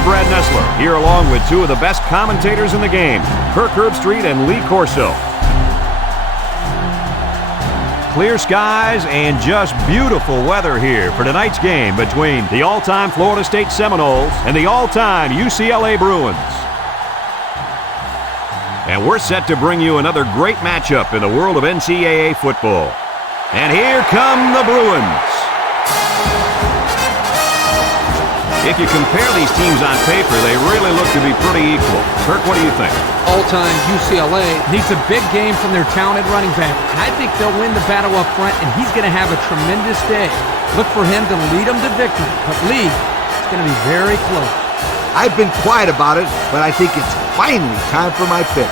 I'm Brad Nessler, here along with two of the best commentators in the game, Kirk Herbstreit and Lee Corso. Clear skies and just beautiful weather here for tonight's game between the all-time Florida State Seminoles and the all-time UCLA Bruins. And we're set to bring you another great matchup in the world of NCAA football. And here come the Bruins. If you compare these teams on paper, they really look to be pretty equal. Kirk, what do you think? All-time UCLA needs a big game from their talented running back. I think they'll win the battle up front, and he's going to have a tremendous day. Look for him to lead them to victory. But Lee, it's going to be very close. I've been quiet about it, but I think it's finally time for my pick.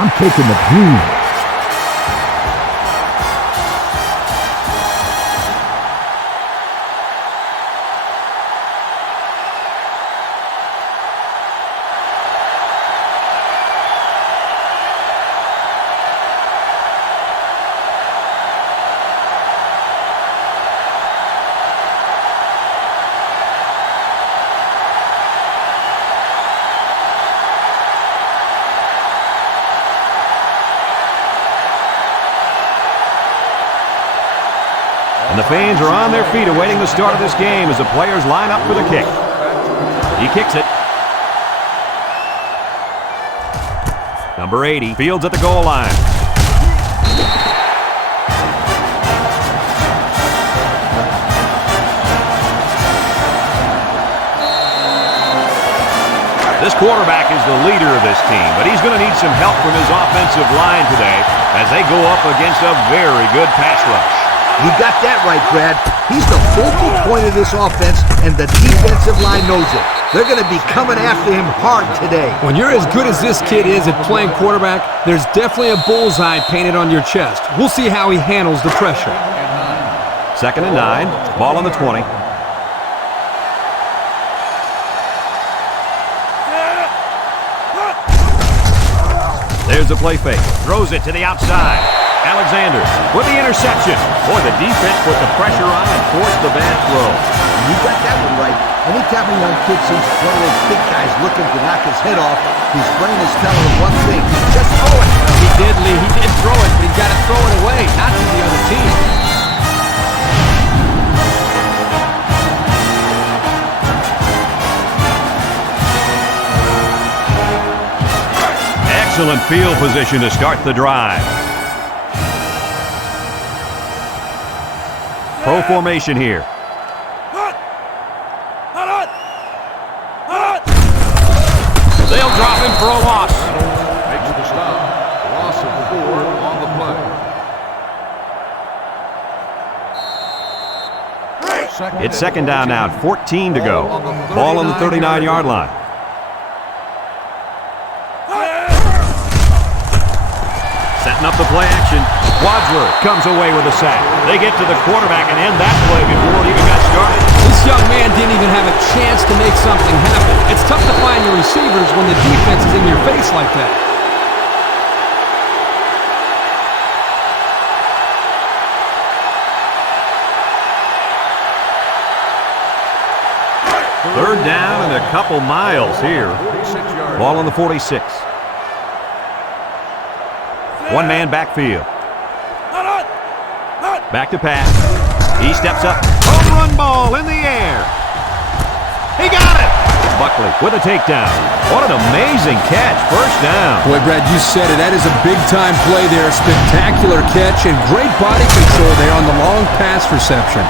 I'm taking the Bruins. And the fans are on their feet awaiting the start of this game as the players line up for the kick. He kicks it. Number 80 fields at the goal line. This quarterback is the leader of this team, but he's going to need some help from his offensive line today as they go up against a very good pass rush. You got that right, Brad. He's the focal point of this offense, and the defensive line knows it. They're going to be coming after him hard today. When you're as good as this kid is at playing quarterback, there's definitely a bullseye painted on your chest. We'll see how he handles the pressure. 2nd and 9, ball on the 20. There's the play fake. Throws it to the outside. Alexander with the interception. Boy, the defense put the pressure on and forced the bad throw. You got that one right. Anytime a young kid sees one of those big guys looking to knock his head off, his brain is telling him one thing: just throw it. He did, Lee. He did throw it, but he's got to throw it away, not to the other team. Excellent field position to start the drive. Pro formation here. They'll drop him for a loss. Makes the stop. Loss of 4 on the play. It's 2nd down now, 14 to go. Ball on the 39-yard line. Setting up the play action. Wadsworth comes away with a sack. They get to the quarterback and end that play before it even got started. This young man didn't even have a chance to make something happen. It's tough to find your receivers when the defense is in your face like that. Third down and a couple miles here. Ball on the 46. One-man backfield. Back to pass. He steps up. Home run ball in the air. He got it. Buckley with a takedown. What an amazing catch. First down. Boy, Brad, you said it. That is a big-time play there. A spectacular catch and great body control there on the long pass reception.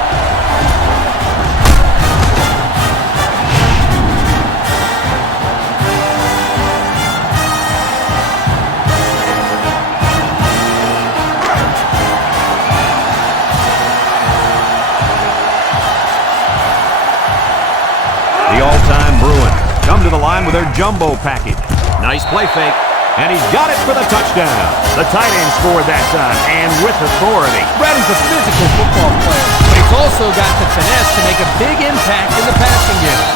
The all-time Bruins come to the line with their jumbo package. Nice play fake, and he's got it for the touchdown. The tight end scored that time, and with authority. Brad is a physical football player, but he's also got the finesse to make a big impact in the passing game.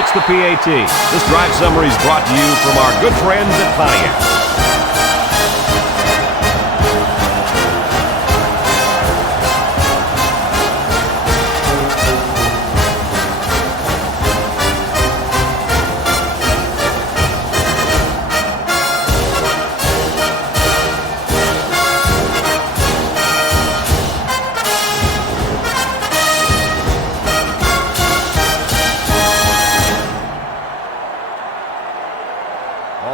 hits the PAT. This drive summary is brought to you from our good friends at Pontiac.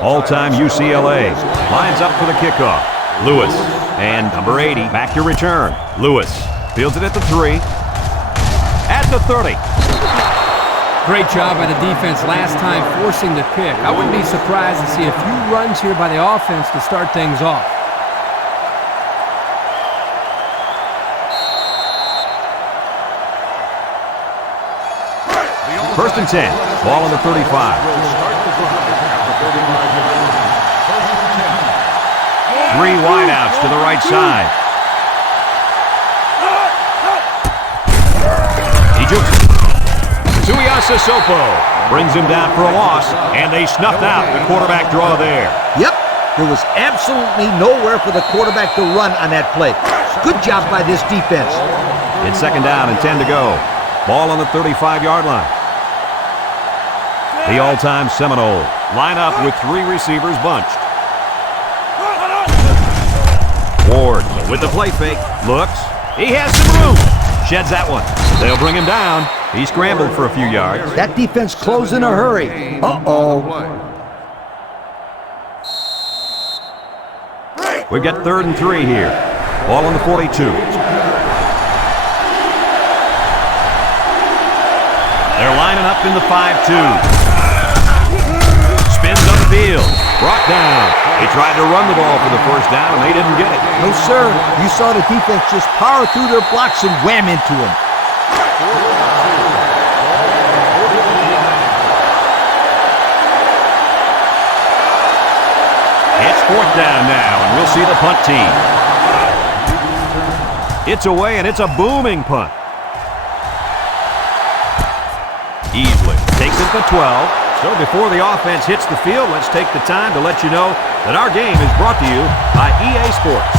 All-time UCLA lines up for the kickoff. Lewis and number 80 back to return. Lewis fields it at the 3. At the 30. Great job by the defense last time forcing the kick. I wouldn't be surprised to see a few runs here by the offense to start things off. First and 10. Ball on the 35. 3 wideouts to the right side. He jukes it. Suiasa Sopo brings him down for a loss, and they snuffed out the quarterback draw there. Yep, there was absolutely nowhere for the quarterback to run on that play. Good job by this defense. It's second down and 10 to go. Ball on the 35-yard line. The all-time Seminoles line up with 3 receivers bunched. Ward with the play fake. Looks. He has some room. Sheds that one. They'll bring him down. He scrambled for a few yards. That defense closed in a hurry. Uh-oh. We've got 3rd and 3 here. Ball on the 42. They're lining up in the 5-2. Spins on the field. Brought down. They tried to run the ball for the first down, and they didn't get it. No, sir. You saw the defense just power through their blocks and wham into them. It's 4th down now, and we'll see the punt team. It's away, and it's a booming punt. Easily takes it to 12. So before the offense hits the field, let's take the time to let you know that our game is brought to you by EA Sports.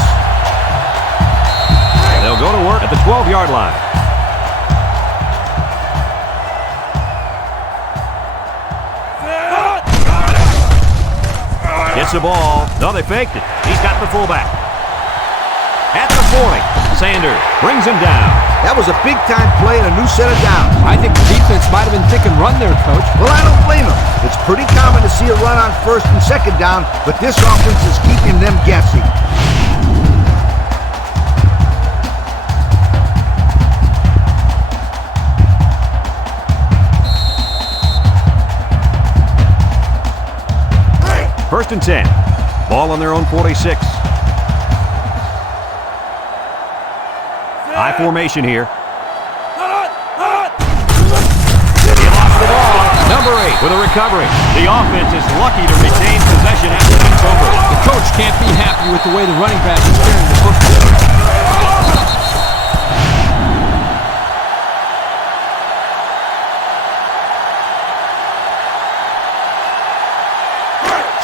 They'll go to work at the 12-yard line. Gets the ball. No, they faked it. He's got the fullback. At the 40, Sanders brings him down. That was a big-time play and a new set of downs. I think the defense might have been thinking run there, Coach. Well, I don't blame them. It's pretty common to see a run on 1st and 2nd down, but this offense is keeping them guessing. First and 10. Ball on their own 46. High formation here. He lost the ball. Number 8 with a recovery. The offense is lucky to retain possession after that fumble. The coach can't be happy with the way the running back is carrying the football.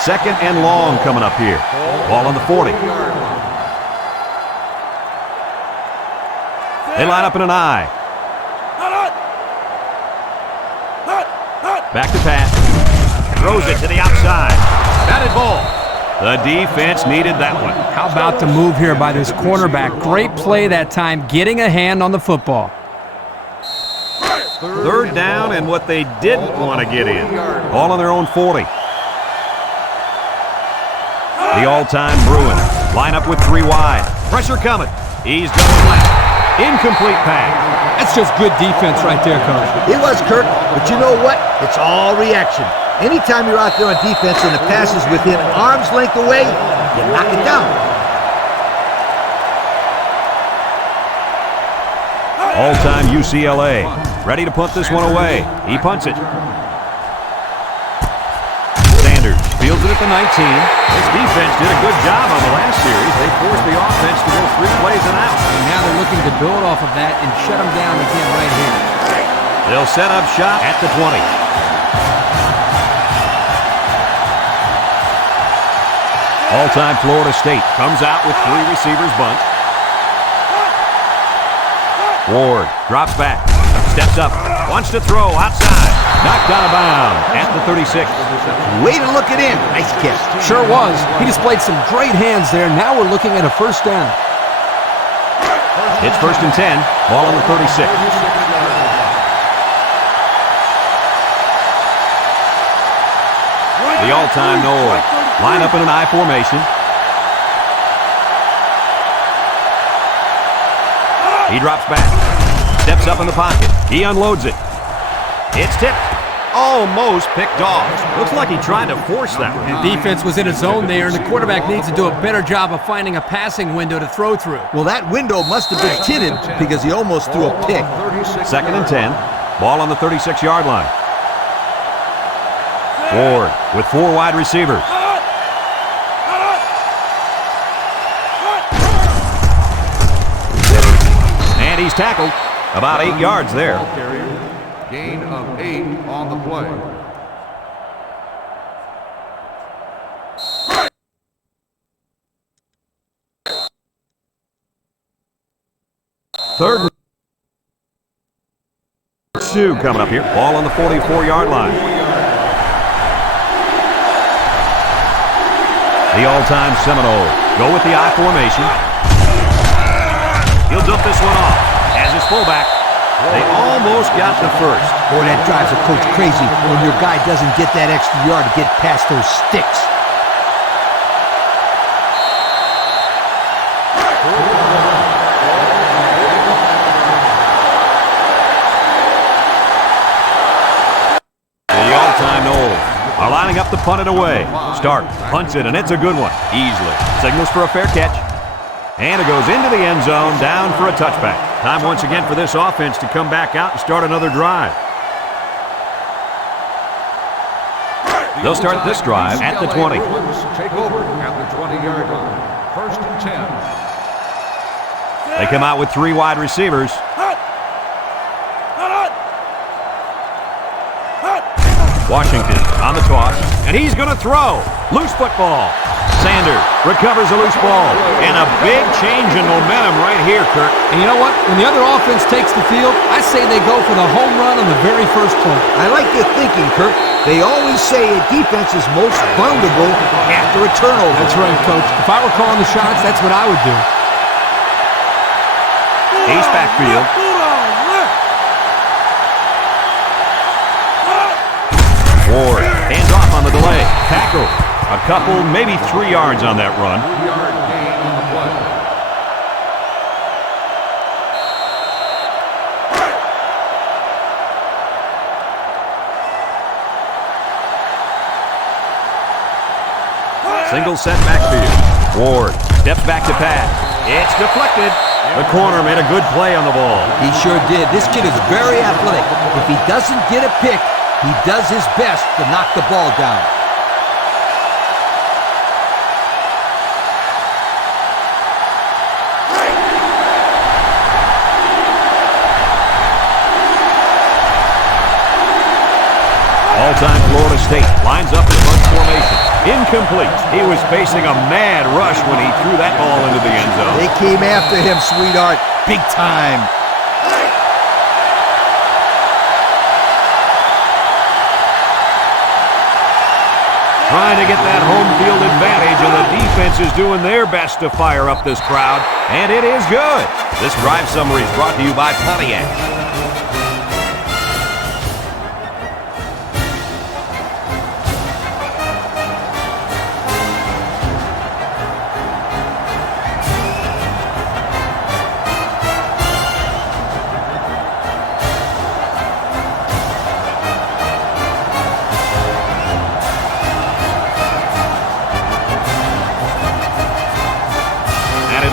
Second and long coming up here. Ball on the 40. They line up in an I. Back to pass. Throws it to the outside. Batted ball. The defense needed that one. How about the move here by this cornerback? Great play that time, getting a hand on the football. 3rd down and what they didn't want to get in. Ball on their own 40. The all-time Bruins line up with 3 wide. Pressure coming. He's going left. Incomplete pass. That's just good defense right there, Coach. It was, Kirk, but you know what? It's all reaction. Anytime you're out there on defense and the pass is within arm's length away, you knock it down. All-time UCLA. Ready to punt this one away. He punts it. Sanders fields it at the 19. This defense did a good job on the last series. They forced the offense to go 3 plays and out. And now they're looking to build off of that and shut them down again right here. They'll set up shop at the 20. All-time Florida State comes out with 3 receivers bunt. Ward drops back, steps up, wants to throw outside. Knocked out of bounds at the 36. Way to look it in. Nice catch. Sure was. He displayed some great hands there. Now we're looking at a first down. It's 1st and 10. Ball on the 36. The all-time Noles line up in an I formation. He drops back, steps up in the pocket. He unloads it. It's tipped. Almost picked off. Looks like he tried to force that one. Defense was in a zone there, and the quarterback needs to do a better job of finding a passing window to throw through. Well, that window must have been tinted because he almost threw a pick. 2nd and 10. Ball on the 36-yard line. Ward with 4 wide receivers. And he's tackled about 8 yards there. Gain of 8 on the play. Third and 2 coming up here. Ball on the 44-yard line. The all-time Seminoles go with the I formation. He'll dump this one off. As his fullback, they almost got the first. Boy, that drives a coach crazy when your guy doesn't get that extra yard to get past those sticks. The all-time Noles are lining up to punt it away. Stark punts it, and it's a good one. Easily. Signals for a fair catch. And it goes into the end zone, down for a touchback. Time once again for this offense to come back out and start another drive. They'll start this drive at the 20. Take over at the 20-yard line. 1st and 10. They come out with 3 wide receivers. Washington on the toss, and he's going to throw. Loose football. Sanders recovers a loose ball. And a big change in momentum right here, Kirk. And you know what? When the other offense takes the field, I say they go for the home run on the very first play. I like your thinking, Kirk. They always say a defense is most vulnerable after a turnover. That's right, Coach. If I were calling the shots, that's what I would do. Ace backfield. Ward hands off on the delay. Tackle. A couple, maybe 3 yards on that run. 3-yard gain on the play. Single set backfield. Ward steps back to pass. It's deflected. The corner made a good play on the ball. He sure did. This kid is very athletic. If he doesn't get a pick, he does his best to knock the ball down. All-time Florida State lines up in bunch formation. Incomplete. He was facing a mad rush when he threw that ball into the end zone. They came after him, sweetheart. Big time. Trying to get that home field advantage, and the defense is doing their best to fire up this crowd, and it is good. This drive summary is brought to you by Pontiac.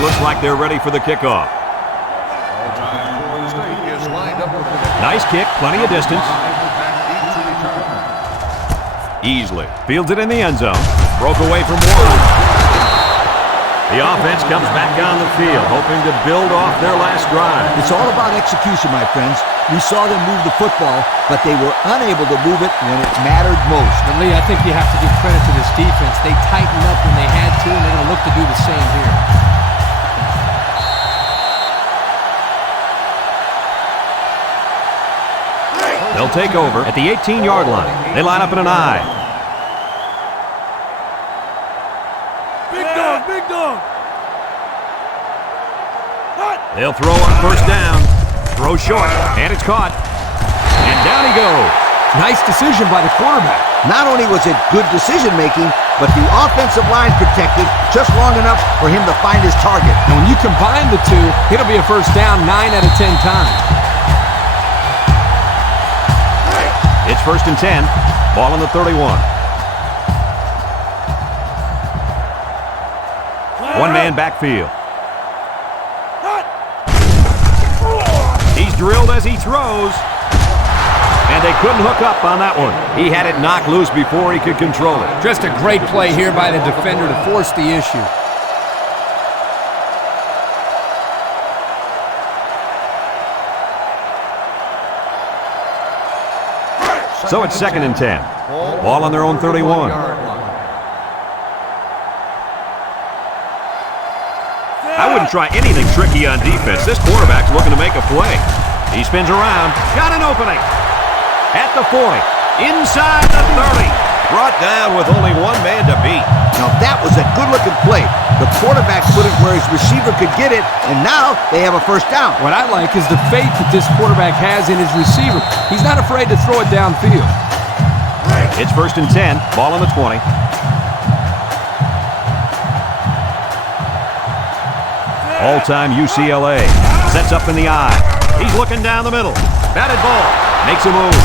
Looks like they're ready for the kickoff. Nice kick, plenty of distance. Easily fields it in the end zone. Broke away from one. The offense comes back on the field, hoping to build off their last drive. It's all about execution, my friends. We saw them move the football, but they were unable to move it when it mattered most. And Lee, I think you have to give credit to this defense. They tightened up when they had to, and they're going to look to do the same here. They'll take over at the 18-yard line. They line up in an I. Big dog, big dog. They'll throw on first down. Throw short, and it's caught. And down he goes. Nice decision by the quarterback. Not only was it good decision-making, but the offensive line protected just long enough for him to find his target. And when you combine the two, it'll be a first down 9 out of 10 times. It's 1st and 10. Ball on the 31. One-man backfield. He's drilled as he throws. And they couldn't hook up on that one. He had it knocked loose before he could control it. Just a great play here by the defender to force the issue. So it's 2nd and 10. Ball on their own 31. I wouldn't try anything tricky on defense. This quarterback's looking to make a play. He spins around. Got an opening. At the 40. Inside the 30. Brought down with only one man to beat. Now that was a good-looking play. The quarterback put it where his receiver could get it, and now they have a first down. What I like is the faith that this quarterback has in his receiver. He's not afraid to throw it downfield. It's 1st and 10. Ball on the 20. All-time UCLA. Sets up in the I. He's looking down the middle. Batted ball. Makes a move.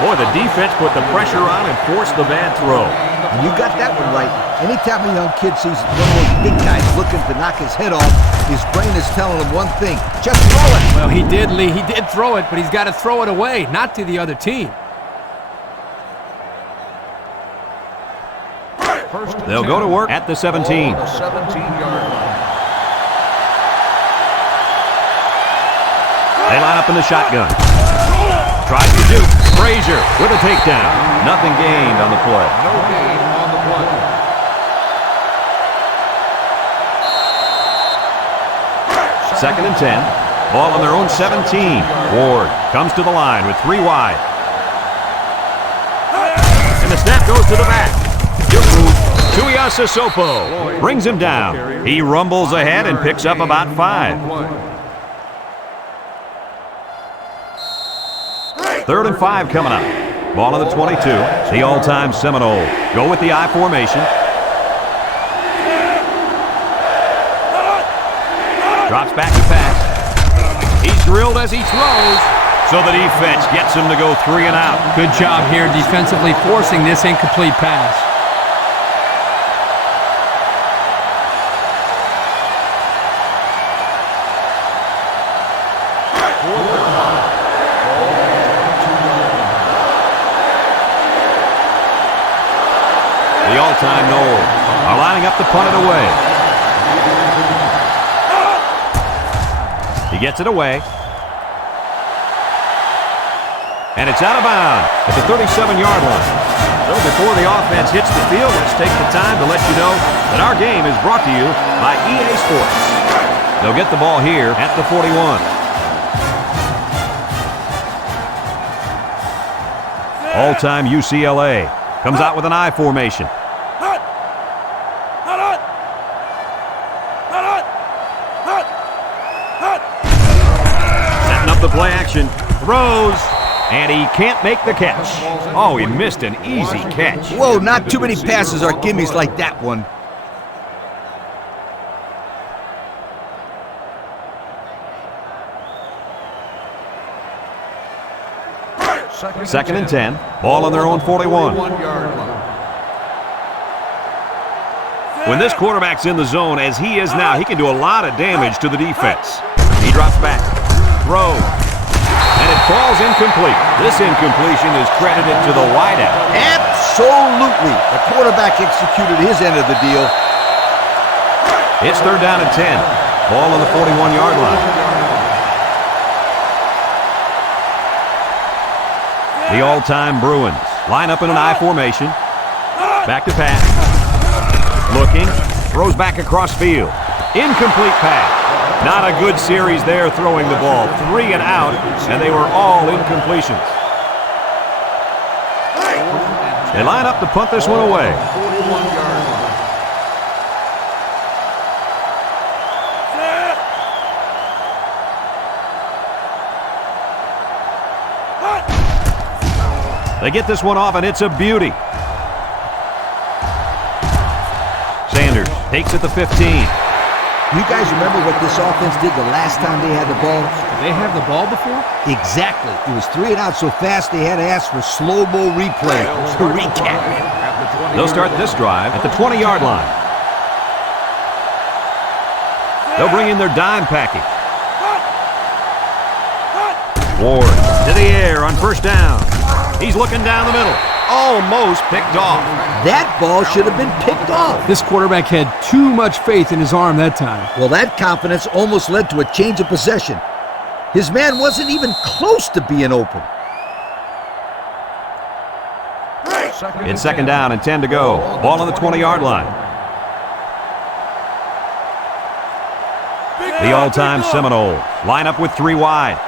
Boy, the defense put the pressure on and forced the bad throw. And you got that one right. Anytime a young kid sees one of those big guys looking to knock his head off, his brain is telling him one thing. Just throw it. Well, he did, Lee. He did throw it, but he's got to throw it away, not to the other team. They'll go to work at the 17. The 17-yard line. They line up in the shotgun. Tries to do. Frazier with a takedown. Nothing gained on the play. No gain on the play. Second and 10. Ball on their own 17. Ward comes to the line with 3 wide. And the snap goes to the back. Tuiasa Sopo brings him down. He rumbles ahead and picks up about 5. 3rd and 5 coming up. Ball on the 22. The all-time Seminoles go with the I formation. Drops back to pass. He's drilled as he throws. So the defense gets him to go 3 and out. Good job here defensively forcing this incomplete pass. The all-time Noles are lining up to punt it away. He gets it away. And it's out of bounds at the 37-yard line. So before the offense hits the field, let's take the time to let you know that our game is brought to you by EA Sports. They'll get the ball here at the 41. All-time UCLA comes out with an I formation. Setting up the play action. Throws. And he can't make the catch. Oh, he missed an easy catch. Whoa, not too many passes are gimmies like that one. Second and 10. Ball on their own 41. When this quarterback's in the zone, as he is now, he can do a lot of damage to the defense. He drops back. Throw. And it falls incomplete. This incompletion is credited to the wideout. Absolutely. The quarterback executed his end of the deal. It's third down and 10. Ball on the 41-yard line. The all-time Bruins line up in an I formation. Back to pass. Looking. Throws back across field. Incomplete pass. Not a good series there throwing the ball. 3 and out, and they were all incompletions. They line up to punt this one away. They get this one off, and it's a beauty. Sanders takes it to 15. You guys remember what this offense did the last time they had the ball? Did they have the ball before? Exactly. It was 3 and out so fast they had to ask for slow-mo replay to recap. They'll start this drive at the 20-yard line. They'll bring in their dime package. Ward to the air on first down. He's looking down the middle. Almost picked off. That ball should have been picked off. This quarterback had too much faith in his arm that time. Well, that confidence almost led to a change of possession. His man wasn't even close to being open. It's second down and 10 to go. Ball on the 20-yard line. The all-time Seminoles line up with 3 wide.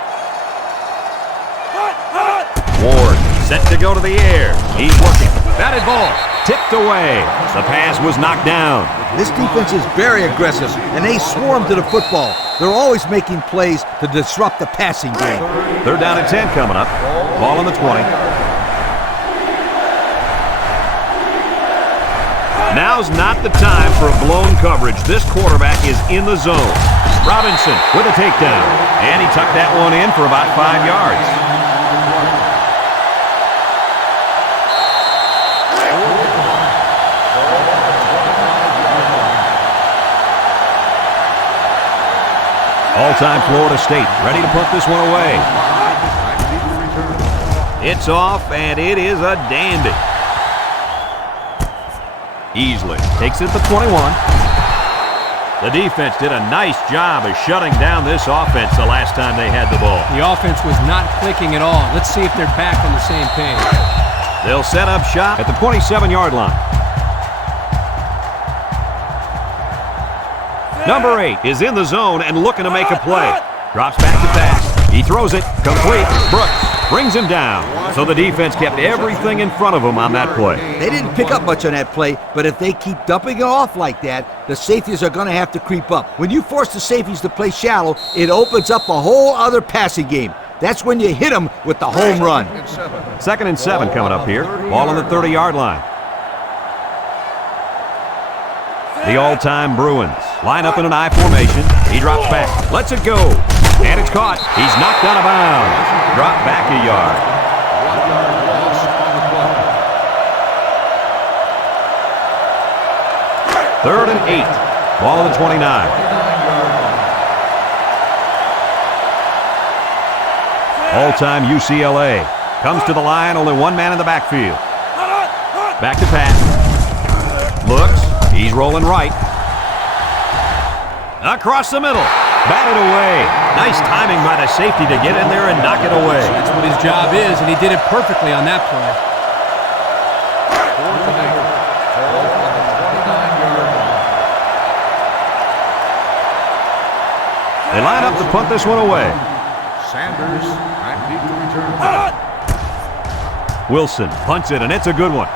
Ward set to go to the air. He's looking. Batted ball. Tipped away. The pass was knocked down. This defense is very aggressive, and they swarm to the football. They're always making plays to disrupt the passing game. Third down and 10 coming up. Ball on the 20. Now's not the time for a blown coverage. This quarterback is in the zone. Robinson with a takedown. And he tucked that one in for about 5 yards. All-time Florida State ready to put this one away. It's off, and it is a dandy. Easily takes it to 21. The defense did a nice job of shutting down this offense the last time they had the ball. The offense was not clicking at all. Let's see if they're back on the same page. They'll set up shop at the 27-yard line. Number 8 is in the zone and looking to make a play. Drops back to pass. He throws it. Complete. Brooks brings him down. So the defense kept everything in front of him on that play. They didn't pick up much on that play, but if they keep dumping it off like that, the safeties are going to have to creep up. When you force the safeties to play shallow, it opens up a whole other passing game. That's when you hit them with the home run. Second and 7 coming up here. Ball on the 30-yard line. The all-time Bruins line up in an I formation. He drops back, lets it go, and it's caught. He's knocked out of bounds. Dropped back a yard. 1-yard loss on the play. Third and 8. Ball on the 29. All-time UCLA comes to the line. Only one man in the backfield. Back to pass. Looks. He's rolling right. Across the middle. Batted away. Nice timing by the safety to get in there and knock it away. That's what his job is, and he did it perfectly on that play. They line up to punt this one away. Sanders, I need to return. Wilson punts it, and it's a good one.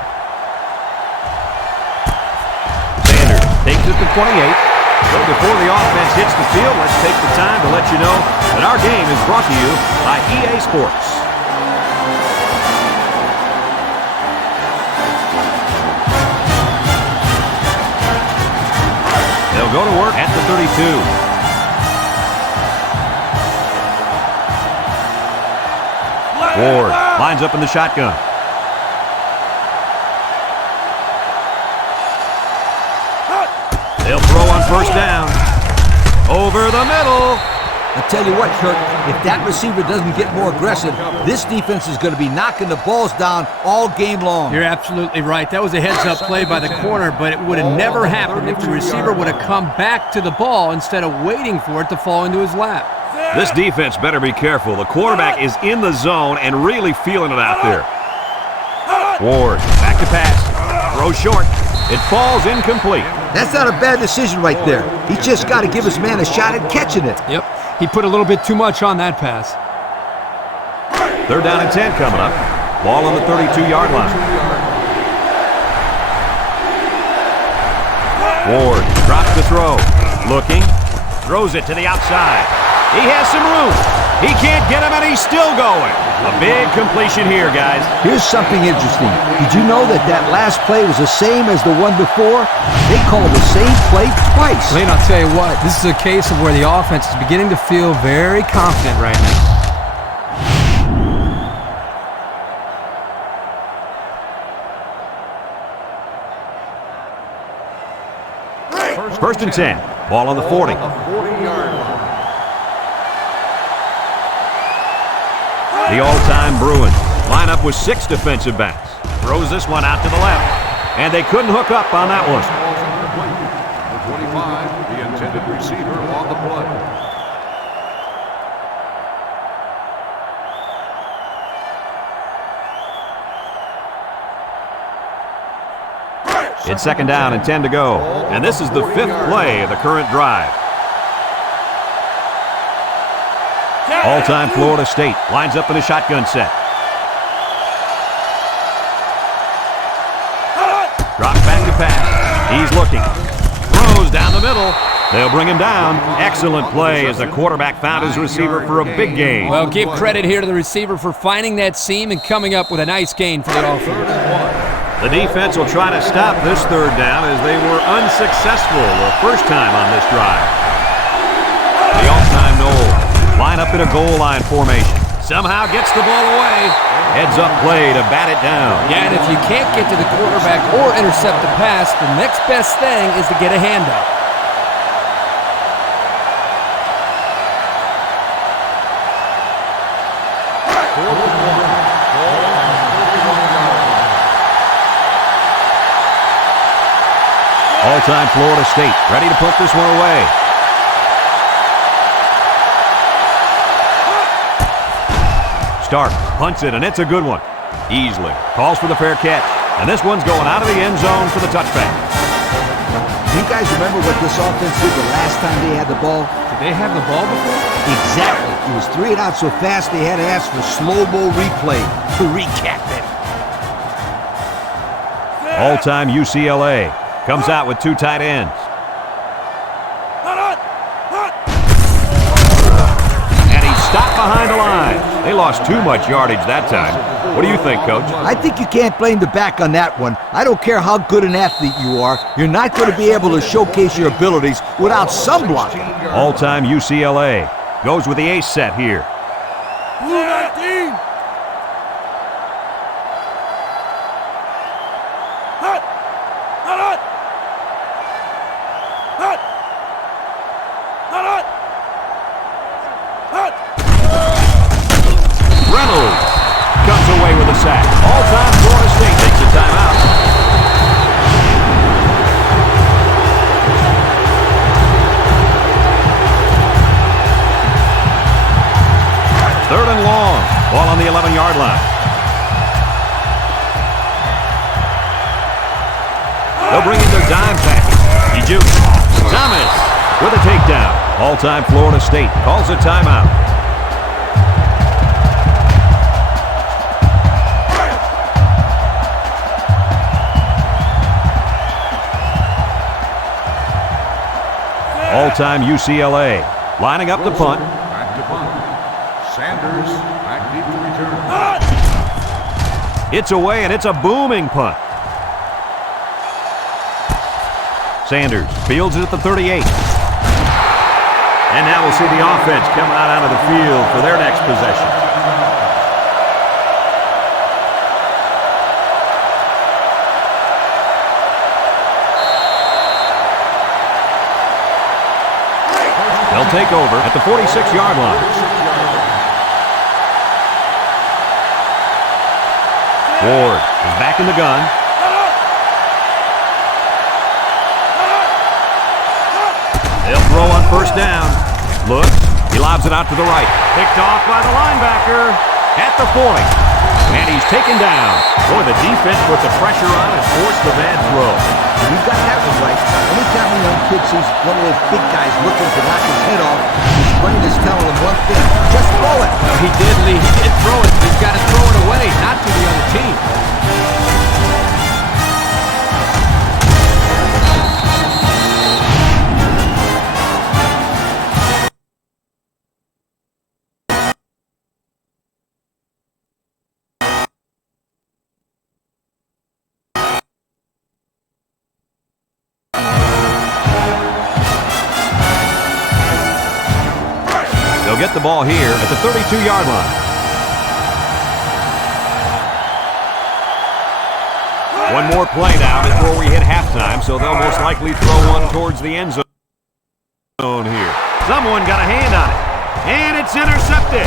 Sanders takes it to 28. So before the offense hits the field, let's take the time to let you know that our game is brought to you by EA Sports. They'll go to work at the 32. Ward lines up in the shotgun. They'll throw on first down. Over the middle. I tell you what, Kirk, if that receiver doesn't get more aggressive, this defense is going to be knocking the balls down all game long. You're absolutely right. That was a heads-up play by the corner, but it would have never happened if the receiver would have come back to the ball instead of waiting for it to fall into his lap. This defense better be careful. The quarterback is in the zone and really feeling it out there. Ward, back to pass. Throw short. It falls incomplete. That's not a bad decision right there. He's just got to give his man a shot at catching it. Yep, he put a little bit too much on that pass. 3rd down and 10 coming up. Ball on the 32-yard line. Ward drops the throw. Looking. Throws it to the outside. He has some room. He can't get him, and he's still going. A big completion here, guys. Here's something interesting. Did you know that that last play was the same as the one before? They called the same play twice. Lane, I'll tell you what, this is a case of where the offense is beginning to feel very confident right now. 1st and 10. Ball on the 40. The all-time Bruins line up with 6 defensive backs. Throws this one out to the left. And they couldn't hook up on that one. The 25, the intended receiver on the play. It's 2nd down and 10 to go. And this is the 5th play of the current drive. All-time Florida State lines up in a shotgun set. Drops back to pass. He's looking. Throws down the middle. They'll bring him down. Excellent play as the quarterback found his receiver for a big gain. Well, give credit here to the receiver for finding that seam and coming up with a nice gain for the offense. The defense will try to stop this 3rd down as they were unsuccessful the first time on this drive. The all-time Noles line up in a goal line formation. Somehow gets the ball away. Heads up play to bat it down. Yeah, and if you can't get to the quarterback or intercept the pass, the next best thing is to get a handout. All-time Florida State ready to put this one away. Stark punts it, and it's a good one. Easily. Calls for the fair catch. And this one's going out of the end zone for the touchback. Do you guys remember what this offense did the last time they had the ball? Did they have the ball before? Exactly. It was 3 and out so fast they had to ask for slow-mo replay to recap it. All-time UCLA comes out with 2 tight ends. And he's stopped behind the line. They lost too much yardage that time. What do you think, Coach? I think you can't blame the back on that one. I don't care how good an athlete you are. You're not going to be able to showcase your abilities without some blocking. All-time UCLA goes with the ace set here. Blue 19. Hut! Hut! Hut! Hut! Hut! Hut! Reynolds comes away with a sack. All-time Florida State takes a timeout. Third and long. Ball on the 11-yard line. They'll bring in their dime package. He jukes. Thomas with a takedown. All-time Florida State calls a timeout. All-time UCLA lining up the punt. Back to punt. Sanders back deep to return. It's away, and it's a booming punt. Sanders fields it at the 38. And now we'll see the offense come out onto the field for their next possession. They'll take over at the 46-yard line. Ward is back in the gun. They'll throw on first down. Looks. He lobs it out to the right. Picked off by the linebacker at the 40. And he's taken down. Boy, the defense put the pressure on and forced the bad throw. You got that one right. Anytime a young kid sees one of those big guys looking to knock his head off, his brain is telling him one thing: just throw it. Well, he did, Lee. He did throw it. He's got to throw it away, not to the other team. They'll get the ball here at the 32-yard line. One more play now before we hit halftime, so they'll most likely throw one towards the end zone here. Someone got a hand on it, and it's intercepted.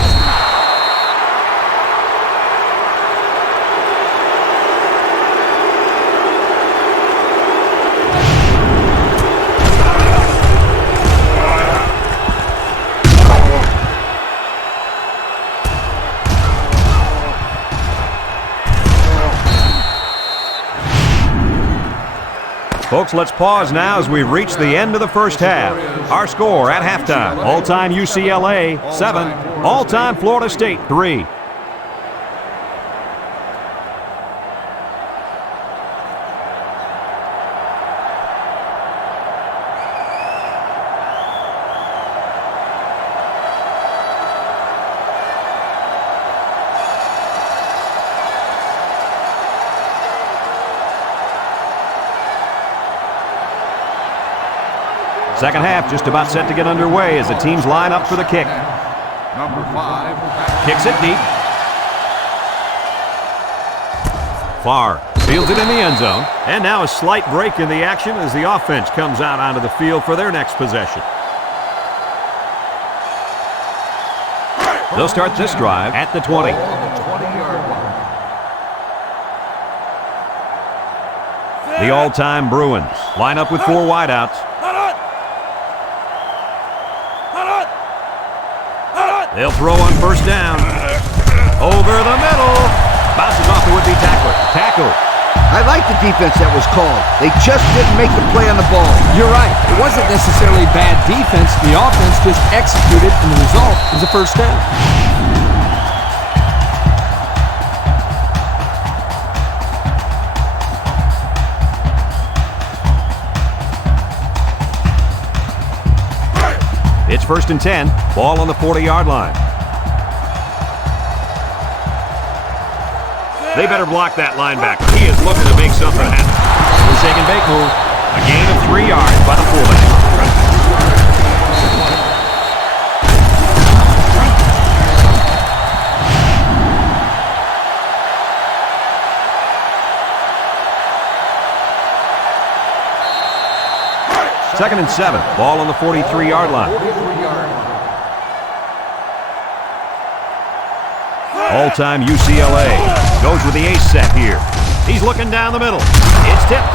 Folks, let's pause now as we've reached the end of the first half. Our score at halftime: all-time UCLA 7, all-time Florida State 3. Second half just about set to get underway as the teams line up for the kick. Number 5. Kicks it deep. Farr fields it in the end zone. And now a slight break in the action as the offense comes out onto the field for their next possession. They'll start this drive at the 20. The all-time Bruins line up with 4 wideouts. They'll throw on first down. Over the middle. Bounces off the would-be tackler. Tackle. I like the defense that was called. They just didn't make the play on the ball. You're right. It wasn't necessarily bad defense. The offense just executed, and the result is a first down. It's 1st and 10. Ball on the 40-yard line. They better block that linebacker. He is looking to make something happen. The shake and bake move. A gain of 3 yards by the fullback. Second and 7. Ball on the 43-yard line. All-time UCLA goes with the ace set here. He's looking down the middle. It's tipped.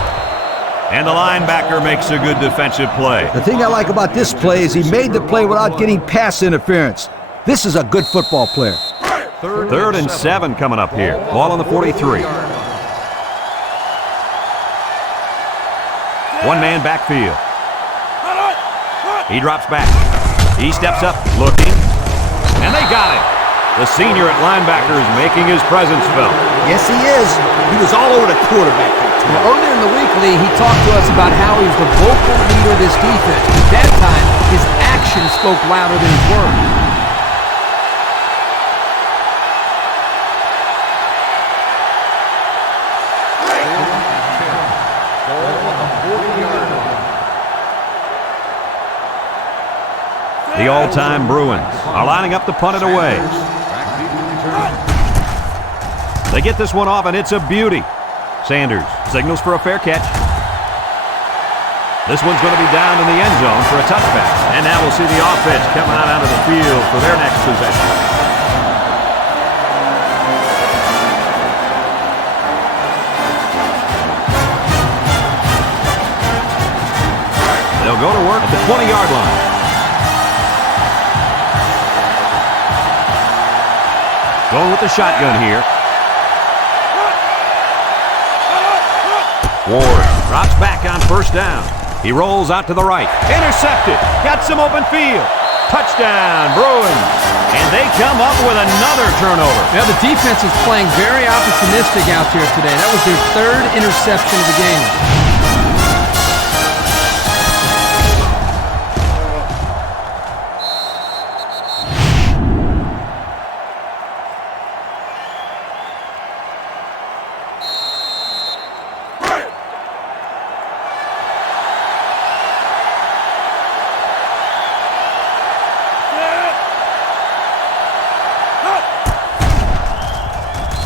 And the linebacker makes a good defensive play. The thing I like about this play is he made the play without getting pass interference. This is a good football player. Third and 7 coming up here. Ball on the 43. One-man backfield. He drops back. He steps up, looking, and they got him. The senior at linebacker is making his presence felt. Yes, he is. He was all over the quarterback. Well, earlier in the week, Lee, he talked to us about how he was the vocal leader of this defense. At that time, his actions spoke louder than his words. The all-time Bruins are lining up to punt it away. They get this one off, and it's a beauty. Sanders signals for a fair catch. This one's going to be down in the end zone for a touchback. And now we'll see the offense come out onto the field for their next possession. They'll go to work at the 20-yard line. Going with the shotgun here. Ward drops back on first down. He rolls out to the right. Intercepted. Got some open field. Touchdown, Bruins. And they come up with another turnover. Yeah, the defense is playing very opportunistic out here today. That was their third interception of the game.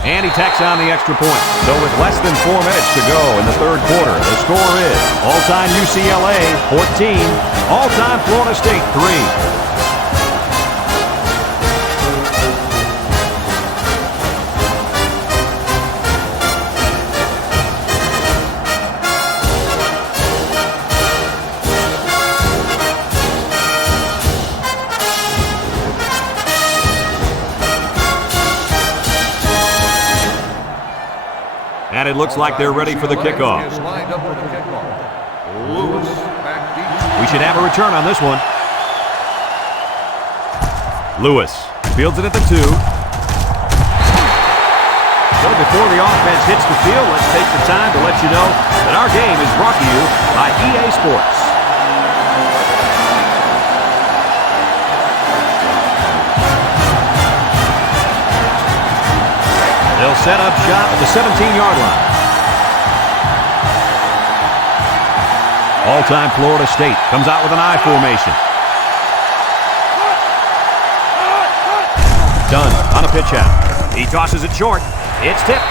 And he tacks on the extra point. So with less than 4 minutes to go in the third quarter, the score is all-time UCLA 14, all-time Florida State 3. And it looks like they're ready for the kickoff. We should have a return on this one. Lewis fields it at the 2. So before the offense hits the field, let's take the time to let you know that our game is brought to you by EA Sports. They'll set up shop at the 17-yard line. All-time Florida State comes out with an I formation. Dunn on a pitch out. He tosses it short. It's tipped.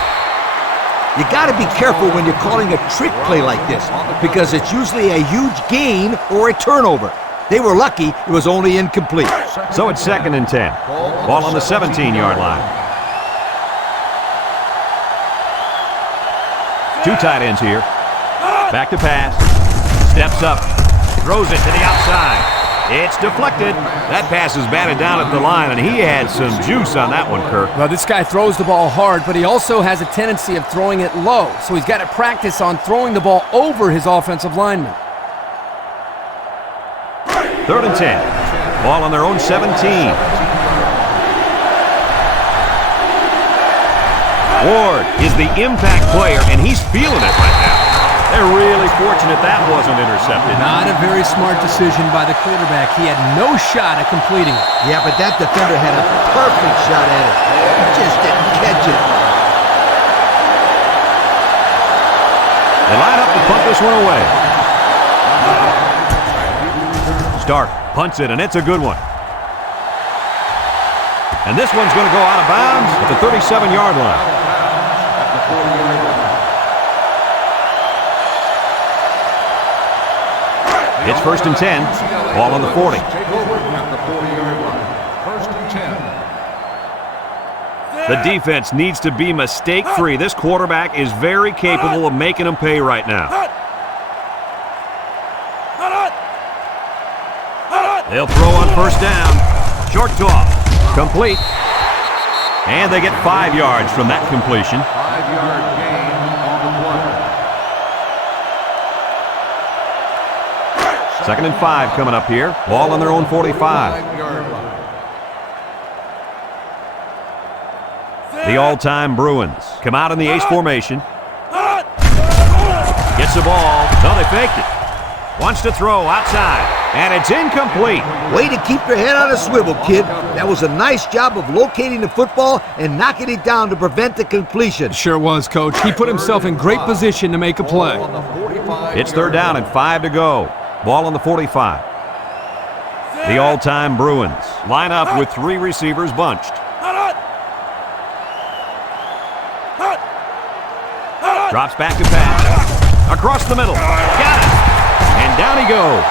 You got to be careful when you're calling a trick play like this because it's usually a huge gain or a turnover. They were lucky it was only incomplete. So it's 2nd and 10. Ball on the 17-yard line. 2 tight ends here. Back to pass. Steps up. Throws it to the outside. It's deflected. That pass is batted down at the line, and he had some juice on that one, Kirk. Well, this guy throws the ball hard, but he also has a tendency of throwing it low. So he's got to practice on throwing the ball over his offensive lineman. 3rd and 10. Ball on their own 17. Ward is the impact player, and he's feeling it right now. They're really fortunate that wasn't intercepted. Not a very smart decision by the quarterback. He had no shot at completing it. Yeah, but that defender had a perfect shot at it. He just didn't catch it. They line up to punt this one away. Stark punts it, and it's a good one. And this one's going to go out of bounds at the 37-yard line. It's 1st and 10. Ball on the 40. The defense needs to be mistake-free. This quarterback is very capable of making them pay right now. They'll throw on first down. Short toss. Complete. And they get 5 yards from that completion. 5-yard gain on the play. 2nd and 5 coming up here. Ball on their own 45. 5-yard line. The all-time Bruins come out in the ace formation. Gets the ball. No, they faked it. Wants to throw outside. And it's incomplete. Way to keep your head on a swivel, kid. That was a nice job of locating the football and knocking it down to prevent the completion. Sure was, Coach. He put himself in great position to make a play. It's 3rd down and 5 to go. Ball on the 45. The all-time Bruins line up with 3 receivers bunched. Drops back to pass. Across the middle. Got it. And down he goes.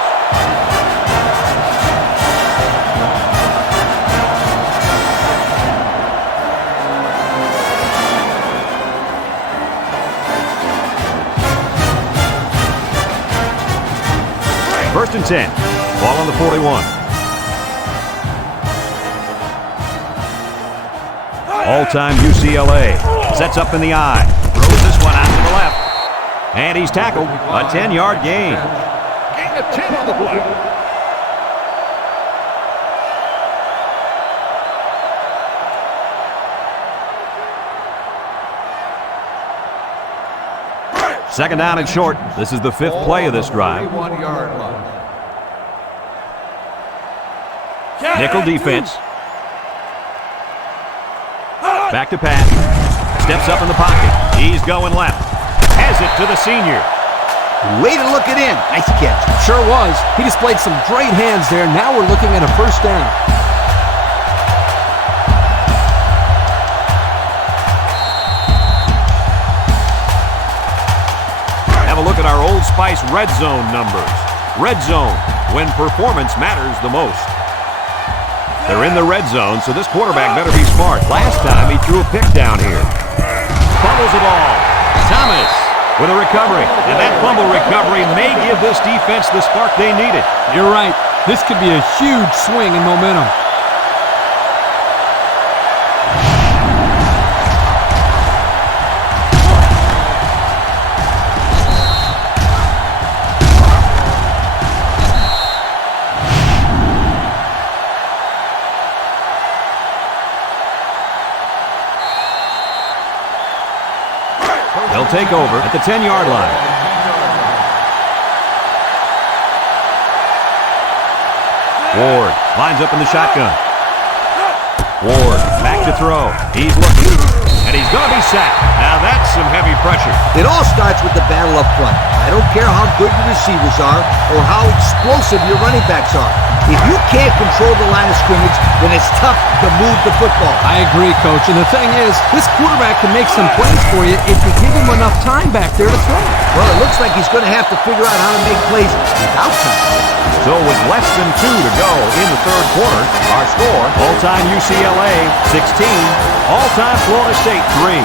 First and 10. Ball on the 41. All-time UCLA. Sets up in the eye. Throws this one out to the left. And he's tackled. A 10-yard gain. Gain of 10 on the play. Second down and short. This is the 5th play of this drive. 31-yard line. Nickel defense. Back to pass. Steps up in the pocket. He's going left. Has it to the senior. Way to look it in. Nice catch. Sure was. He displayed some great hands there. Now we're looking at a first down. Have a look at our Old Spice red zone numbers. Red zone, when performance matters the most. They're in the red zone, so this quarterback better be smart. Last time he threw a pick down here. Fumbles the ball. Thomas with a recovery. And that fumble recovery may give this defense the spark they needed. You're right. This could be a huge swing in momentum. They'll take over at the 10-yard line. Ward lines up in the shotgun. Ward back to throw. He's looking, and he's going to be sacked. Now that's some heavy pressure. It all starts with the battle up front. I don't care how good your receivers are or how explosive your running backs are. If you can't control the line of scrimmage, then it's tough to move the football. I agree, Coach. And the thing is, this quarterback can make some plays for you if you give him enough time back there to throw. Well, it looks like he's going to have to figure out how to make plays without time. So with less than 2 to go in the third quarter, our score, all-time UCLA 16, all-time Florida State 3.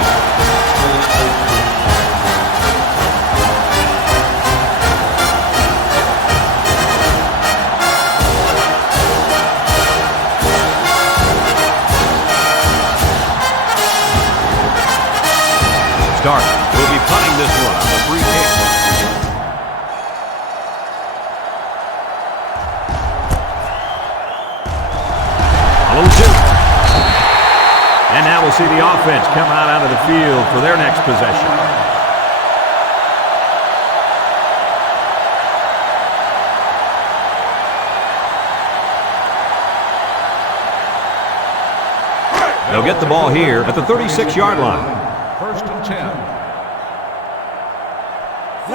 Start. We'll be punting this one on the free kick. A little two. And now we'll see the offense come out onto the field for their next possession. They'll get the ball here at the 36-yard line. First and 10.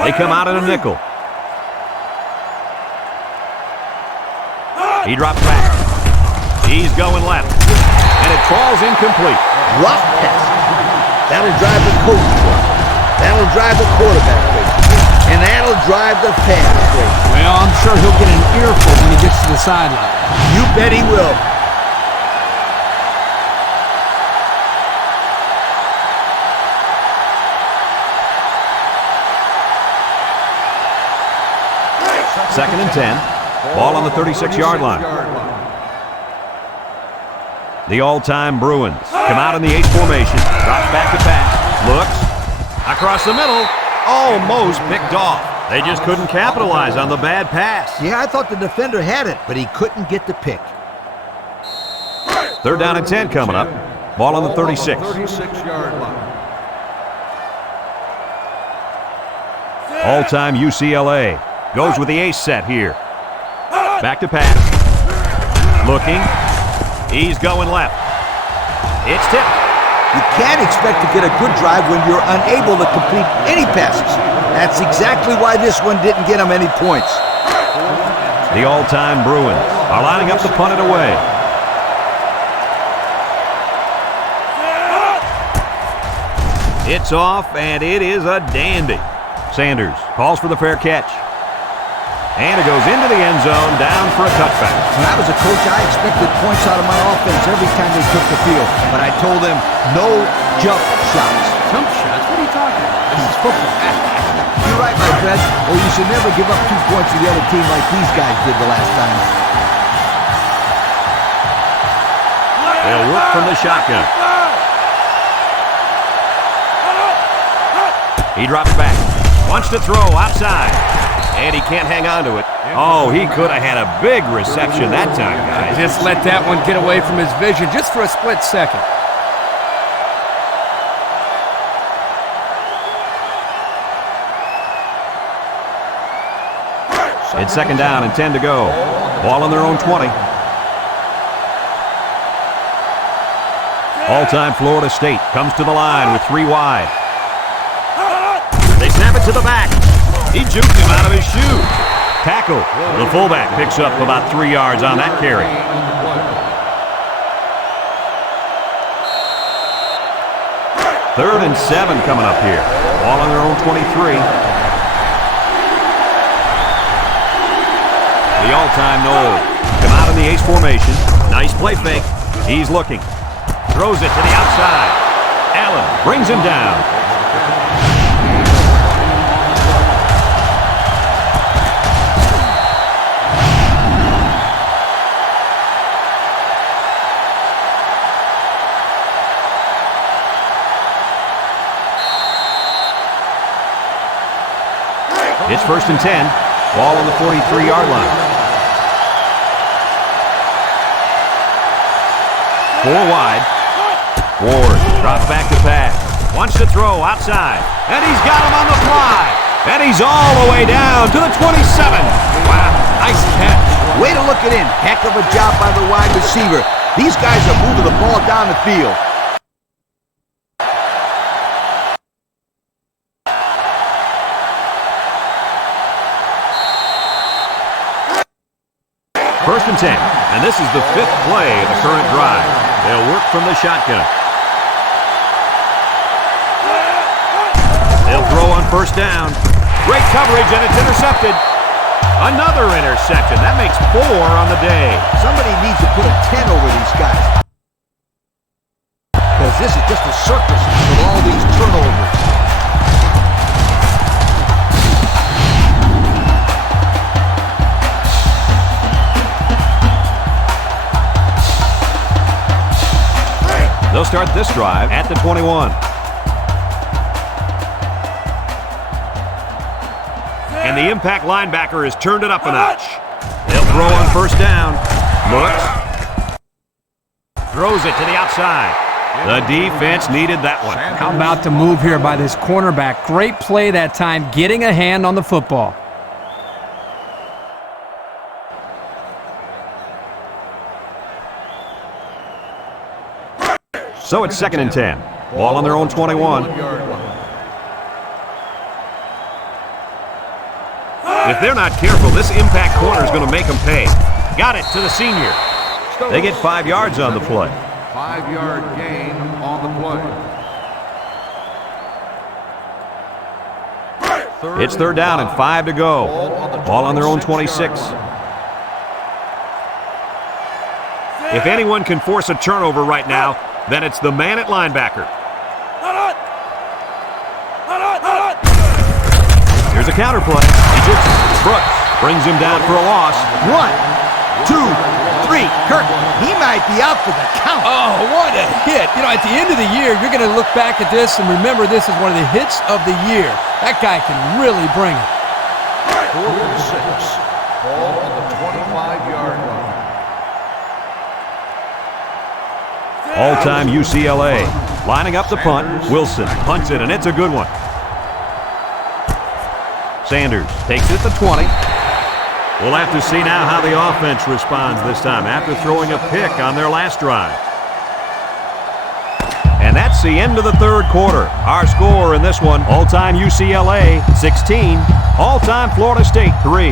They come out in a nickel. He drops back. He's going left. And it falls incomplete. Rough pass. That'll drive the coach crazy. That'll drive the quarterback crazy. And that'll drive the fans crazy. Well, I'm sure he'll get an earful when he gets to the sideline. You bet he will. Second and 10. Ball on the 36-yard line. The all-time Bruins come out in the H formation. Drops back to pass. Looks. Across the middle. Almost picked off. They just couldn't capitalize on the bad pass. Yeah, I thought the defender had it, but he couldn't get the pick. Third down and 10 coming up. Ball on the 36. 36-yard line. All-time UCLA. Goes with the ace set here. Back to pass. Looking. He's going left. It's tipped. You can't expect to get a good drive when you're unable to complete any passes. That's exactly why this one didn't get him any points. The all-time Bruins are lining up to punt it away. It's off, and it is a dandy. Sanders calls for the fair catch. And it goes into the end zone, down for a touchback. When I was a coach, I expected points out of my offense every time they took the field. But I told them, no jump shots. Jump shots? What are you talking about? This is football. You're right, my friend. Or you should never give up 2 points to the other team like these guys did the last time. They'll work from the shotgun. He drops back. Wants to throw outside. And he can't hang on to it. Oh, he could have had a big reception that time, guys. Just let that one get away from his vision just for a split second. It's second down and 10 to go. Ball on their own 20. All-time Florida State comes to the line with 3 wide. They snap it to the back. He juked him out of his shoe. Tackle. The fullback picks up about 3 yards on that carry. Third and 7 coming up here. Ball on their own 23. The all-time Noles come out in the ace formation. Nice play fake. He's looking. Throws it to the outside. Allen brings him down. It's first and 10. Ball on the 43-yard line. 4 wide. Ward drops back to pass. Wants to throw outside. And he's got him on the fly. And he's all the way down to the 27. Wow, nice catch. Way to look it in. Heck of a job by the wide receiver. These guys are moving the ball down the field. First and 10, and this is the 5th play of the current drive. They'll work from the shotgun. They'll throw on first down. Great coverage, and it's intercepted. Another interception. That makes 4 on the day. Somebody needs to put a 10 over these guys. Because this is just a circus with all these turnovers. They'll start this drive at the 21. And the impact linebacker has turned it up a notch. They'll throw on first down. Looks. Throws it to the outside. The defense needed that one. How about the move here by this cornerback? Great play that time, getting a hand on the football. So it's second and 10. Ball on their own 21. If they're not careful, this impact corner is going to make them pay. Got it to the senior. They get 5 yards on the play. 5-yard gain on the play. It's third down and 5 to go. Ball on their own 26. If anyone can force a turnover right now, then it's the man at linebacker. Here's a counter play. He gets it. Brooks brings him down for a loss. 1, 2, 3. Kirk, he might be out for the count. Oh, what a hit. You know, at the end of the year, you're going to look back at this and remember this is one of the hits of the year. That guy can really bring it. 4th and 6. Ball on the 25-yard line. All-time UCLA. Lining up the punt. Wilson punts it, and it's a good one. Sanders takes it at the 20. We'll have to see now how the offense responds this time after throwing a pick on their last drive. And that's the end of the third quarter. Our score in this one, all-time UCLA 16, all-time Florida State 3.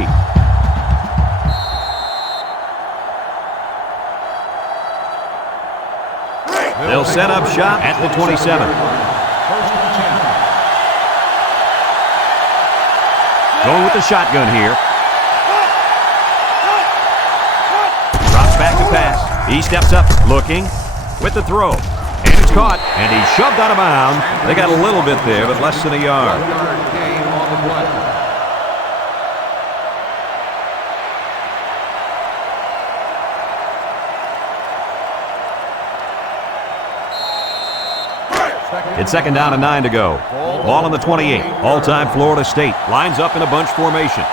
They'll set up shop at the 27. Going with the shotgun here. He steps up, looking, with the throw. And it's caught, and he's shoved out of bounds. They got a little bit there, but less than a yard. 1 yard gain on the play. It's second down and 9 to go. Ball on the 28. All-time Florida State lines up in a bunch formation.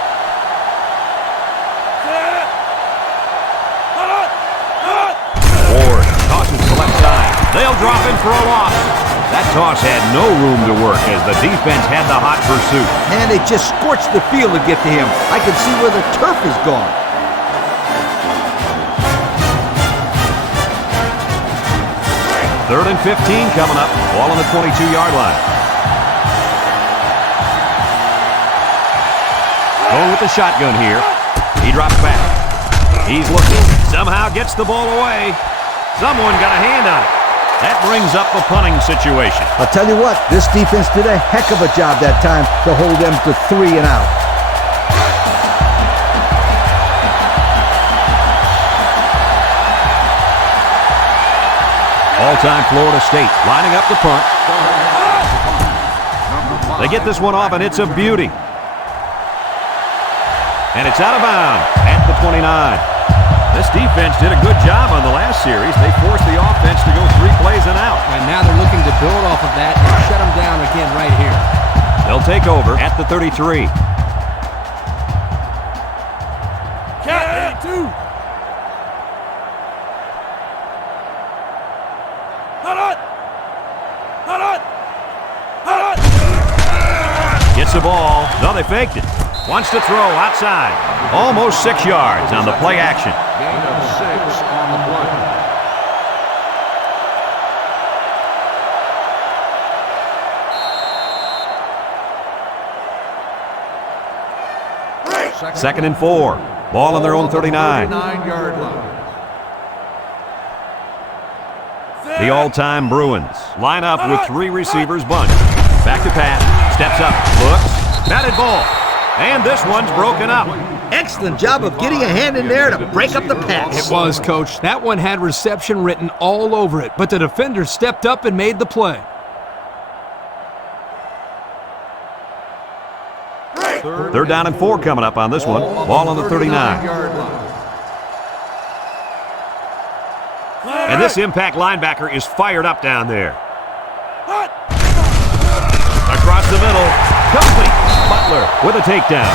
Ward tosses to the left side. They'll drop in for a loss. That toss had no room to work as the defense had the hot pursuit. And it just scorched the field to get to him. I can see where the turf is gone. Third and 15 coming up. Ball on the 22-yard line. Going with the shotgun here. He drops back. He's looking. Somehow gets the ball away. Someone got a hand on it. That brings up the punting situation. I'll tell you what, this defense did a heck of a job that time to hold them to 3 and out. All-time Florida State lining up the punt. They get this one off, and it's a beauty. And it's out of bounds at the 29. This defense did a good job on the last series. They forced the offense to go 3 plays and out. And now they're looking to build off of that and shut them down again right here. They'll take over at the 33. Cat 82. Gets the ball. No, they faked it. Wants to throw outside. Almost 6 yards on the play action. Gain of 6 on the play. Second and 4. Ball on their own 39. 39-yard line. The all-time Bruins line up with 3 receivers bunched. Back to pass. Steps up. Looks. Batted ball. And this one's broken up. Excellent job of getting a hand in there to break up the pass. It was, Coach. That one had reception written all over it, but the defender stepped up and made the play. Third down and 4 coming up on this one. Ball on the 39. And this impact linebacker is fired up down there. Across the middle. Complete. Butler with a takedown.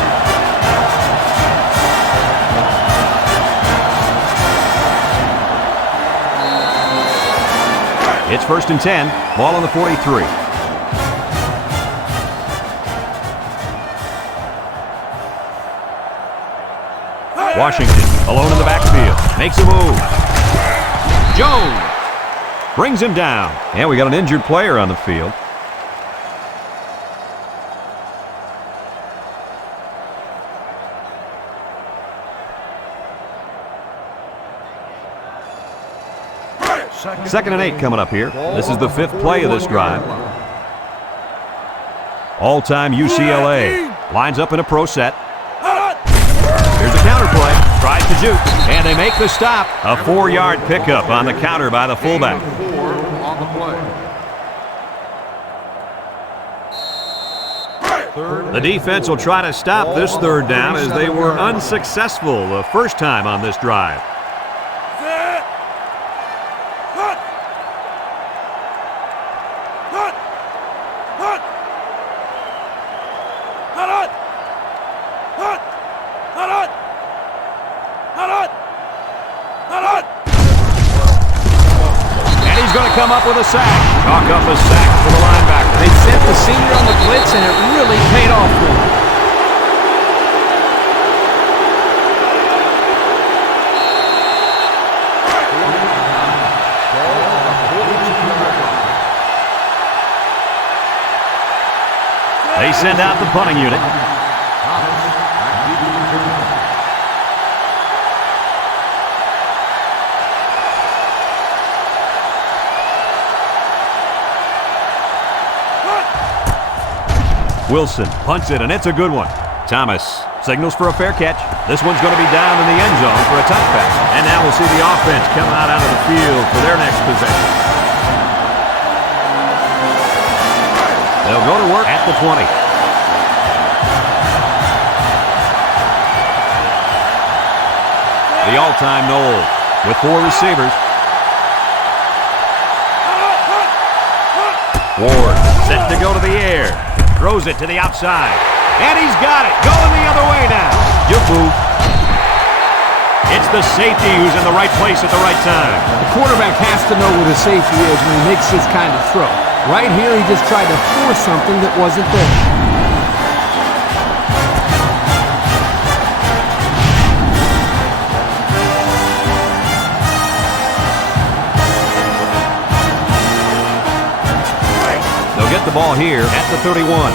It's first and 10. Ball on the 43. Washington alone in the backfield. Makes a move. Jones brings him down. And we got an injured player on the field. Second and 8 coming up here. This is the 5th play of this drive. All-time UCLA lines up in a pro set. Here's a counter play. Tries to juke, and they make the stop. A 4-yard pickup on the counter by the fullback. 4 on the play. The defense will try to stop this third down as they were unsuccessful the first time on this drive. Come up with a sack. Chalk up a sack for the linebacker. They sent the senior on the blitz, and it really paid off for them. They send out the punting unit. Wilson punts it, and it's a good one. Thomas Signals for a fair catch. This one's going to be down in the end zone for a touchback. And now we'll see the offense come out onto the field for their next possession. They'll go to work at the 20. The all-time Noles with 4 receivers. Ward set to go to the air. Throws it to the outside. And he's got it. Going the other way now. Yufu. It's the safety who's in the right place at the right time. The quarterback has to know where the safety is when he makes this kind of throw. Right here, he just tried to force something that wasn't there. Get the ball here at the 31.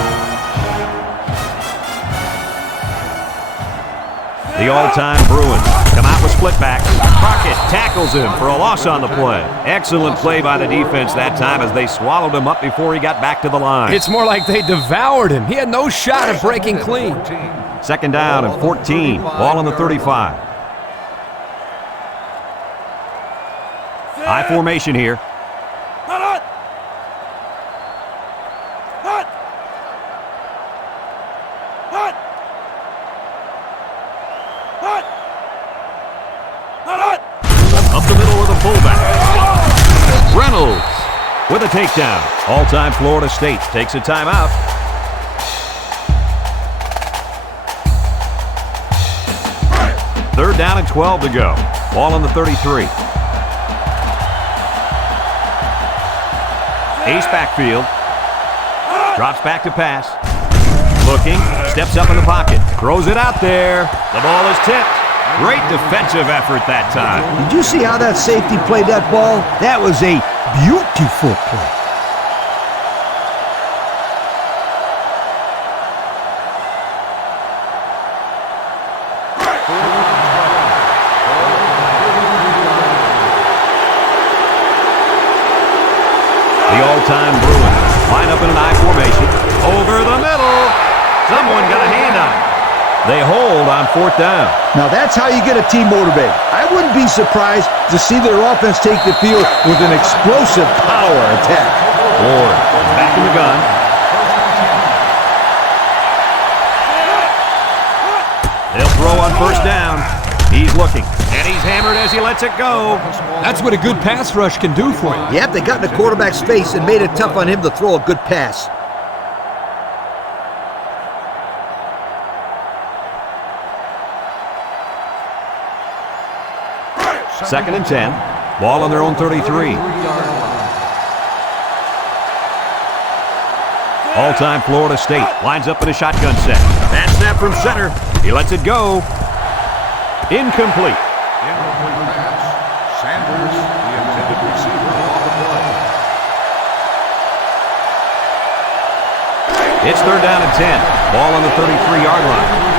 The all-time Bruins come out with split back. Crockett tackles him for a loss on the play. Excellent play by the defense that time as they swallowed him up before he got back to the line. It's more like they devoured him. He had no shot at breaking clean. Second down and 14. Ball on the 35. High formation here. Up the middle with a fullback. Reynolds with a takedown. All-time Florida State takes a timeout. Third down and 12 to go. Ball on the 33. Ace backfield. Drops back to pass. Looking. Steps up in the pocket. Throws it out there. The ball is tipped. Great defensive effort that time. Did you see how that safety played that ball? That was a beautiful play. The all-time Bruins line up in an I formation. Over the middle. Someone got a hand on it. They hold on fourth down. Now that's how you get a team motivated. I wouldn't be surprised to see their offense take the field with an explosive power attack. Ward back in the gun. They'll throw on first down. He's looking, and he's hammered as he lets it go. That's what a good pass rush can do for you. Yep, they got in the quarterback's face and made it tough on him to throw a good pass. Second and 10. Ball on their own 33. All-time Florida State lines up in a shotgun set. Bad snap from center. He lets it go. Incomplete. Incomplete pass. Sanders, the intended receiver, on the play. It's third down and 10. Ball on the 33-yard line.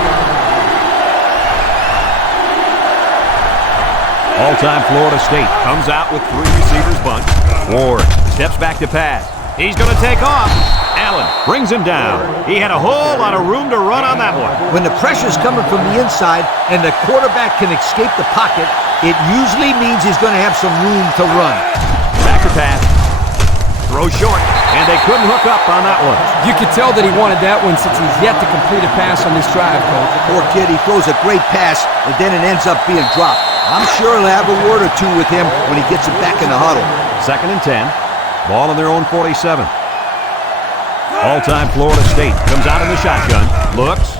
All-time Florida State comes out with 3 receivers bunch. Ward steps back to pass. He's going to take off. Allen brings him down. He had a whole lot of room to run on that one. When the pressure's coming from the inside and the quarterback can escape the pocket, it usually means he's going to have some room to run. Back to pass. Throw short, and they couldn't hook up on that one. You could tell that he wanted that one since he's yet to complete a pass on this drive, Coach. Poor kid, he throws a great pass, and then it ends up being dropped. I'm sure he'll have a word or two with him when he gets it back in the huddle. Second and 10. Ball on their own 47. All-time Florida State comes out in the shotgun. Looks.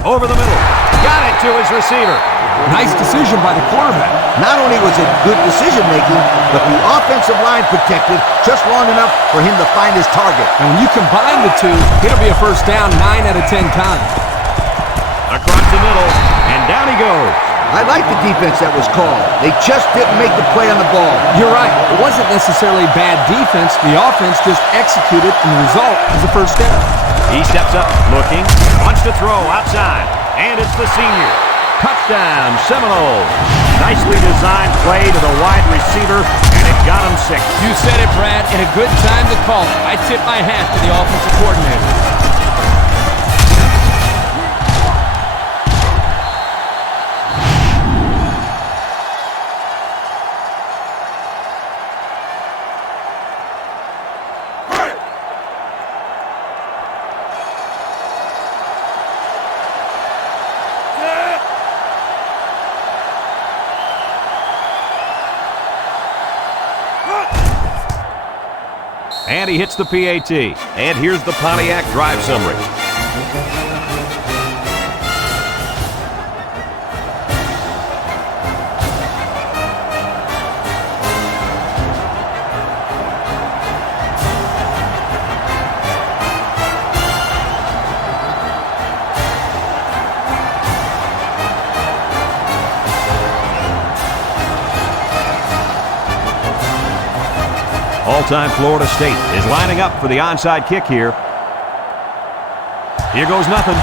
Over the middle. Got it to his receiver. Nice decision by the quarterback. Not only was it good decision-making, but the offensive line protected just long enough for him to find his target. And when you combine the two, it'll be a first down 9 out of 10 times. Across the middle, and down he goes. I like the defense that was called. They just didn't make the play on the ball. You're right. It wasn't necessarily bad defense. The offense just executed, and the result is a first down. He steps up, looking, wants to throw outside, and it's the senior. Touchdown, Seminoles. Nicely designed play to the wide receiver, and it got him 6. You said it, Brad, and a good time to call it. I tip my hat to the offensive coordinator. And he hits the PAT. And here's the Pontiac drive summary. All-time Florida State is lining up for the onside kick here. Here goes nothing.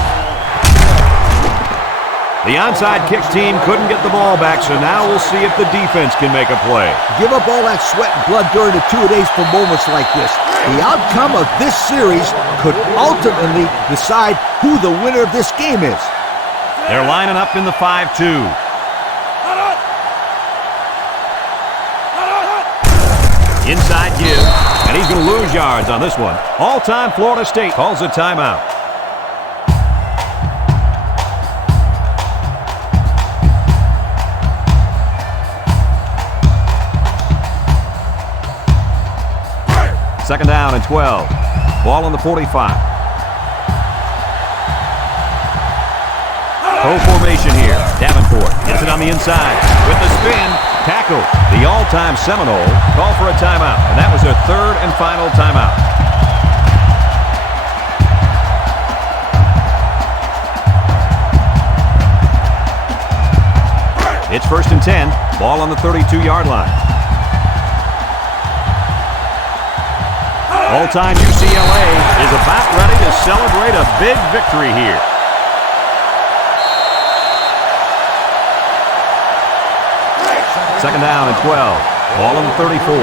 The onside kick team couldn't get the ball back, so now we'll see if the defense can make a play. Give up all that sweat and blood during the two-a-days for moments like this. The outcome of this series could ultimately decide who the winner of this game is. They're lining up in the 5-2. Inside give, and he's going to lose yards on this one. All-time Florida State calls a timeout. Second down and 12. Ball on the 45. Full formation here. Davenport gets it on the inside with the spin. Tackle. The all-time Seminoles call for a timeout, and that was their third and final timeout. It's 1st and 10. Ball on the 32-yard line. All-time UCLA is about ready to celebrate a big victory here. Second down and 12. Ball on the 34.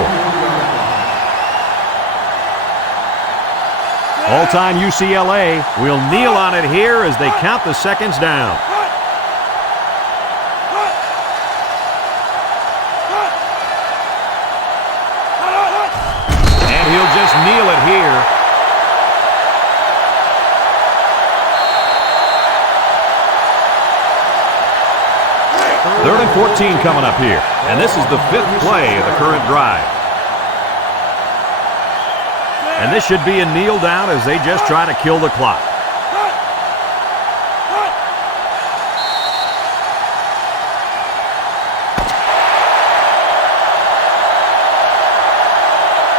All-time UCLA will kneel on it here as they count the seconds down. And he'll just kneel it here. Third and 14 coming up here. And this is the 5th play of the current drive. And this should be a kneel down as they just try to kill the clock.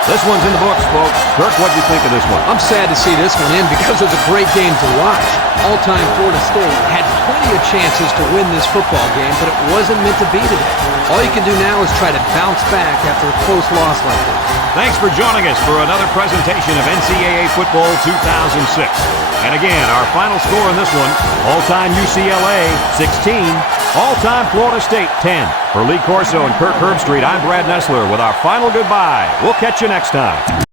This one's in the books, folks. Kirk, what do you think of this one? I'm sad to see this one in because it was a great game to watch. All-time Florida State had plenty of chances to win this football game, but it wasn't meant to be today. All you can do now is try to bounce back after a close loss like this. Thanks for joining us for another presentation of NCAA Football 2006. And again, our final score in this one, all-time UCLA 16, all-time Florida State 10. For Lee Corso and Kirk Herbstreit, I'm Brad Nessler with our final goodbye. We'll catch you next time.